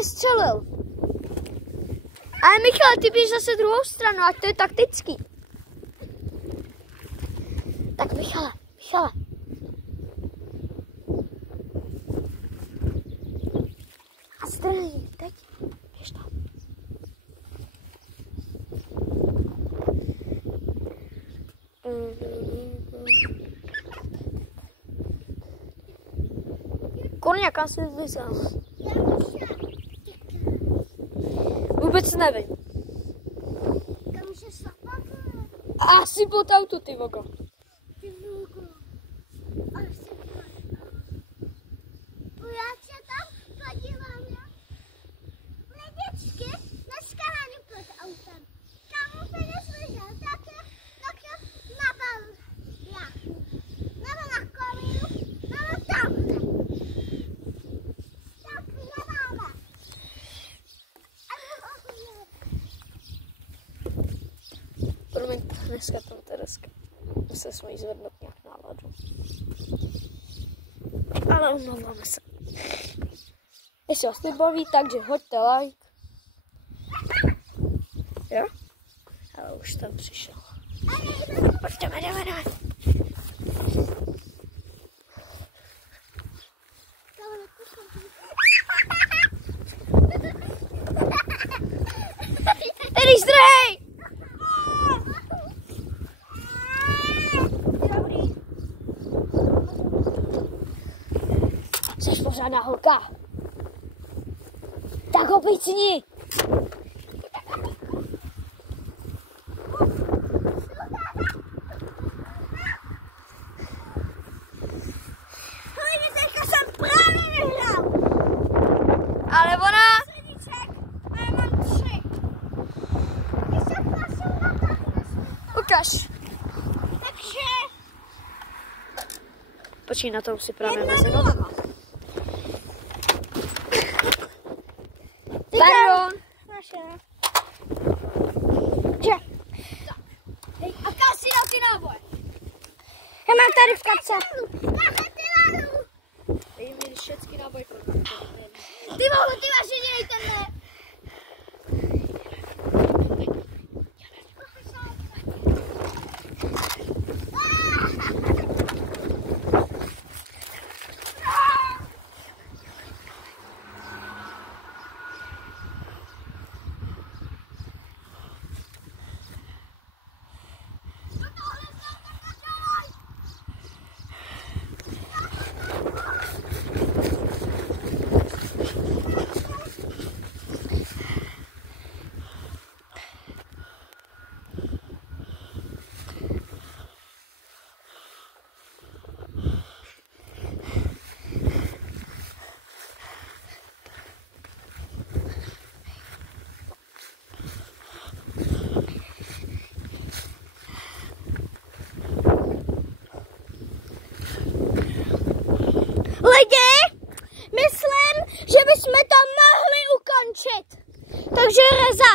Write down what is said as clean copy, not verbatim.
nestřelil. Ale Michal, ty běž zase druhou stranu, ať to je taktický. Tak Michale. A strnej, teď. Běž tam. Koně, kam jsi vyzal? Vůbec nevím. Kam se šlapat? Asi pod auto, ty vogo. Ty vogo. Asi já se tam podívám, jo? Vždycky dneska ráno pod autem. Tam úplně slyšel, tak je nabal jáchu. Nebo na kolínu, nebo tamhle. Tak nemáme. Promiň, dneska tam Tereska. Museli jsme jí zvednout nějak náladu. Ale umlouváme se. Jestli vás nebaví, takže hoďte like. Jo? Ale už tam přišel. Jdeme. Tedy zdrej! Jsi pořádná holka. Tak ho picni. Ale ona... Ukaž. Takže... Počkej, na to už si právě mezi nohama. Pardon. Že? A kam si dal ty náboje? Já mám tady v kapse. Dej mi všechny náboje. Ty mohu, ty máš jedinej tenhle. Lidi, myslím, že bychom to mohli ukončit. Takže Reza,